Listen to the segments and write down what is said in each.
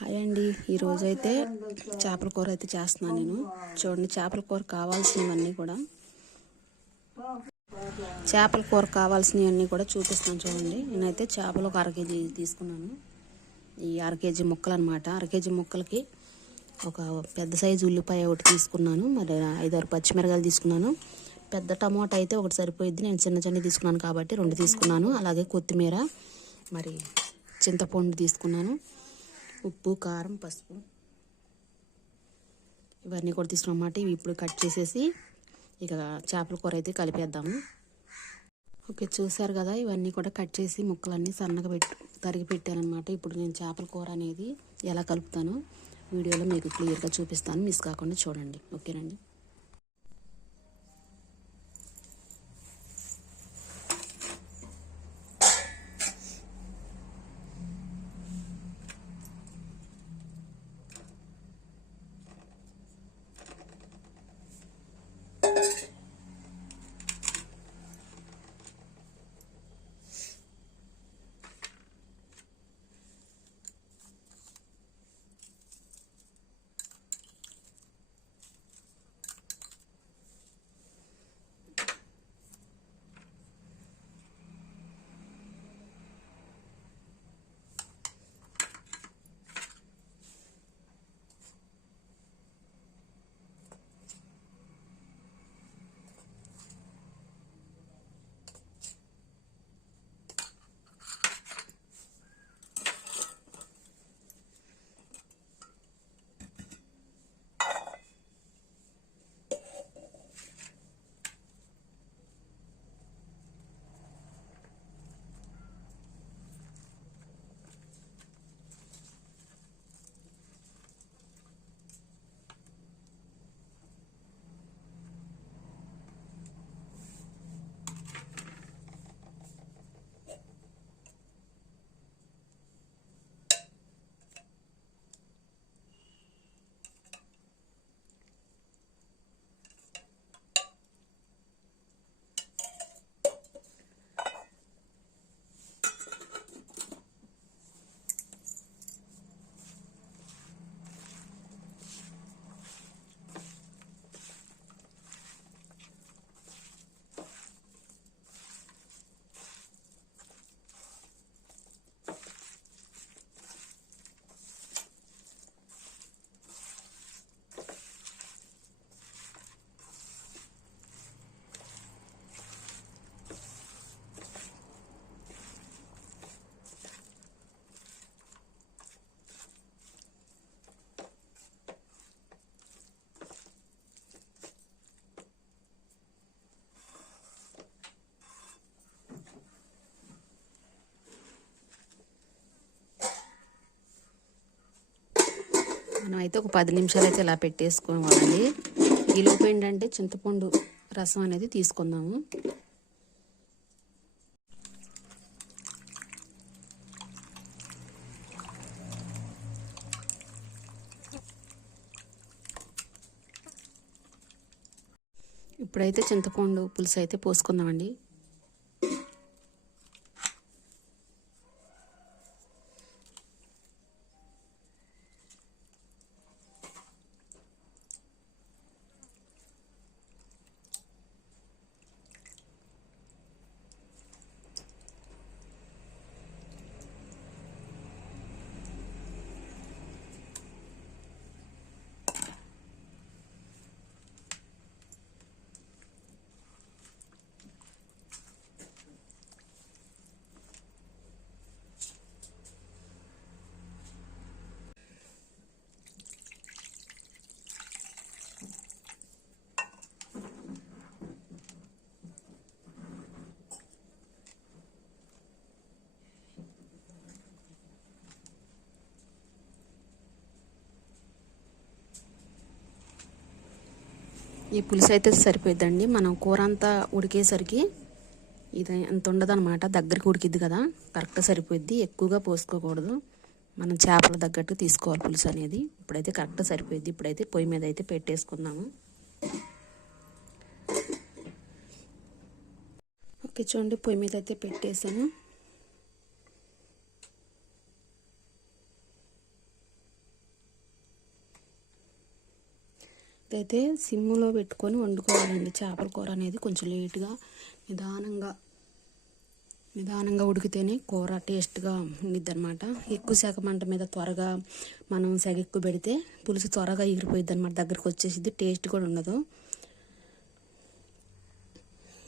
Hi అండి. ఈరోజు అయితే చేపల కూర అయితే చేస్తున్నాను నేను. చూడండి చేపల కూర కావాల్సినవన్నీ కూడా. చేపల కూర కావాల్సినవన్నీ కూడా చూపిస్తాను చూడండి. నేనైతే చేపలు ఒక అర కేజీ తీసుకున్నాను. ఈ అర కేజీ ముక్కలు అనమాట అర కేజీ ముక్కలకి ఒక పెద్ద సైజు ఉల్లిపాయ ఒకటి తీసుకున్నాను. మరి ఐదారు పచ్చిమిరకాయలు తీసుకున్నాను. పెద్ద టమోటా అయితే ఒకటి సరిపోయిద్ది. నేను చిన్న చిన్న తీసుకున్నాను కాబట్టి రెండు తీసుకున్నాను. అలాగే కొత్తిమీర మరి చింతపండు తీసుకున్నాను. ఉప్పు కారం పసుపు. ఇవన్నీ కూడా తీసుకున్నమాట ఇవి ఇప్పుడు కట్ చేసేసి ఇక చేపల కూర అయితే కలిపేద్దాము. ఓకే చూసారు కదా ఇవన్నీ కూడా కట్ చేసి ముక్కలన్నీ సన్నగా పెట్టి తరిగి పెట్టానమాట ఇప్పుడు నేను చేపల కూర అనేది ఎలా కలుపుతానో వీడియోలో మీకు క్లియర్గా చూపిస్తాను. మిస్ కాకుండా చూడండి. ఓకేనండి? మనం అయితే ఒక పది నిమిషాలు అయితే ఇలా పెట్టేసుకోవాలండి ఈలోపు ఏంటంటే చింతపండు రసం అనేది తీసుకుందాము. ఇప్పుడైతే చింతపండు పులుసు అయితే పోసుకుందామండి. ఈ పులుసు అయితే సరిపోద్దండి మనం కూర అంతా ఉడికేసరికి ఇది ఎంత ఉండదు అనమాట దగ్గరికి ఉడికిద్ది కదా. కరెక్ట్ సరిపోద్ది ఎక్కువగా పోసుకోకూడదు. మనం చేపల తగ్గట్టు తీసుకోవాలి పులుసు అనేది. ఇప్పుడైతే కరెక్ట్ సరిపోద్ది ఇప్పుడైతే పొయ్యి మీద అయితే పెట్టేసుకుందాము. ఓకే చూడండి. పొయ్యి మీద అయితే పెట్టేసాను. అయితే సిమ్లో పెట్టుకొని వండుకోవాలండి. చేపల కూర అనేది కొంచెం లేట్గా నిదానంగా నిదానంగా ఉడికితేనే కూర టేస్ట్గా ఉండిద్ది అనమాట ఎక్కువ శాఖ మంట మీద త్వరగా మనం సెగ ఎక్కువ పెడితే పులుసు త్వరగా ఎగిరిపోయిద్ది అనమాట దగ్గరికి వచ్చేసిద్ది టేస్ట్ కూడా ఉండదు.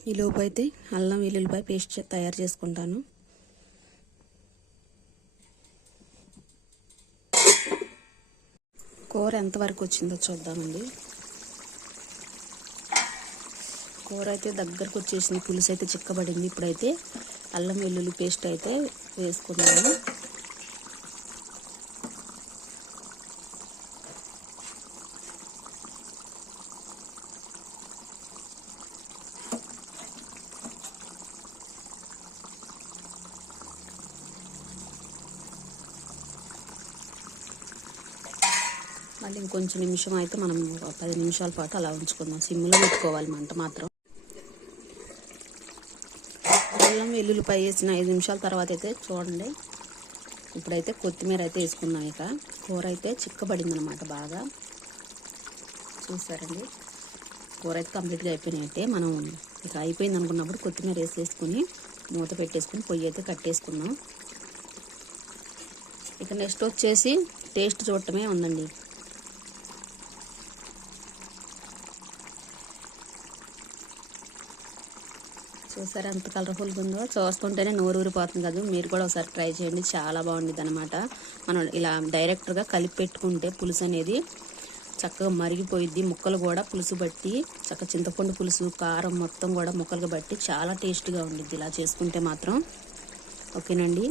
ఈ లోపు అయితే అల్లం వెల్లుల్లిపాయ పేస్ట్ తయారు చేసుకుంటాను. కూర ఎంతవరకు వచ్చిందో చూద్దామండి. కూర అయితే దగ్గరకు వచ్చేసింది పులుసు అయితే చిక్కబడింది. ఇప్పుడైతే అల్లం వెల్లుల్లి పేస్ట్ అయితే వేసుకున్నాను. మళ్ళీ ఇంకొంచెం నిమిషం అయితే మనం పది నిమిషాల పాటు అలా ఉంచుకుందాం. సిమ్లో పెట్టుకోవాలి మంట మాత్రం. ఉల్లిపాయ వేసిన ఐదు నిమిషాల తర్వాత అయితే చూడండి. ఇప్పుడైతే కొత్తిమీర అయితే వేసుకున్నాం ఇక. కూర అయితే చిక్కబడింది అనమాట బాగా. చూసారండి? కూర అయితే కంప్లీట్గా అయిపోయినట్టే మనం ఇక అయిపోయింది అనుకున్నప్పుడు కొత్తిమీర వేసేసుకుని మూత పెట్టేసుకుని పొయ్యి అయితే కట్టేసుకున్నాం. ఇక నెక్స్ట్ వచ్చేసి టేస్ట్ చూడటమే ఉందండి. చూసారా? ఎంత కలర్ఫుల్గా ఉందో. చూస్తుంటేనే నోరు ఊరిపోతుంది కదా. మీరు కూడా ఒకసారి ట్రై చేయండి. చాలా బాగుండిద్ది అనమాట మనం ఇలా డైరెక్ట్గా కలిపి పెట్టుకుంటే పులుసు అనేది చక్కగా మరిగిపోయిద్ది. ముక్కలు కూడా పులుసు బట్టి చక్కగా చింతపండు పులుసు కారం మొత్తం కూడా ముక్కలుగా బట్టి చాలా టేస్ట్గా ఉండిద్ది. ఇలా చేసుకుంటే మాత్రం. ఓకేనండి?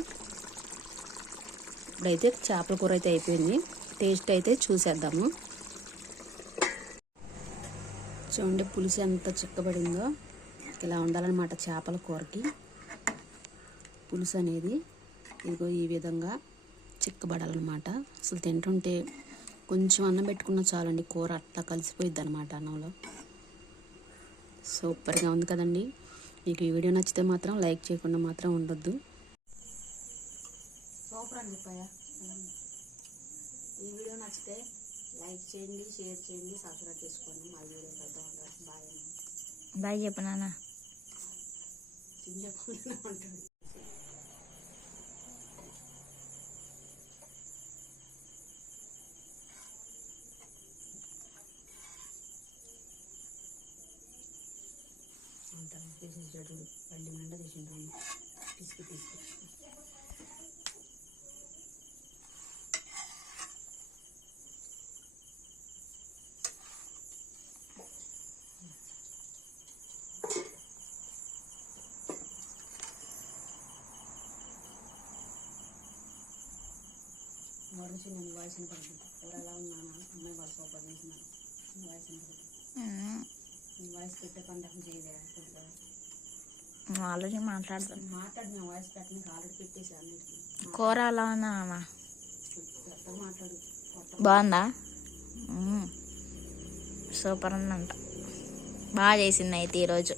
ఇప్పుడైతే చేపల కూర అయితే అయిపోయింది. టేస్ట్ అయితే చూసేద్దాము. చూడండి పులుసు ఎంత చిక్కబడిందో. ఇలా ఉండాలన్నమాట చేపల కూరకి. పులుసు అనేది ఇదిగో ఈ విధంగా చిక్కబడాలన్నమాట. అసలు తింటుంటే కొంచెం అన్నం పెట్టుకున్న చాలండి కూర అట్లా కలిసిపోయిద్ది అనమాట అన్నంలో. సూపర్గా ఉంది కదండి. మీకు ఈ వీడియో నచ్చితే మాత్రం లైక్ చేయకుండా మాత్రం ఉండొద్దు. సూపర్ అండి ఈ వీడియో నచ్చితే లైక్ చేయండి షేర్ చేయండి సబ్స్క్రైబ్ చేసుకోండి. మా వీడియో బాయ్ బాయ్ చెప్పు నాన్న చిన్నకుండా ఉంటుంది అంటారు తీసేసాడు పల్లి మండ తీసింటాను తీసుకు తీసుకు. నుంచి నేను వాయిస్ వినపడుతుంది ఎవరు ఎలా ఉన్నానా అమ్మాయి వాళ్ళు సూపర్ చేస్తున్నారు నీ వాయిస్ వినపడుతుంది వాయిస్ పెట్టే పండగ చేయలే ఆల్రెడీ మాట్లాడుతాను. మాట్లాడి నా వాయిస్ పెట్టడానికి ఆల్రెడీ పెట్టేసి అన్నిటికీ. కూర ఎలా ఉందా మాట్లాడు బాగుందా. సూపర్ ఉందంట. బాగా చేసింది అయితే ఈరోజు.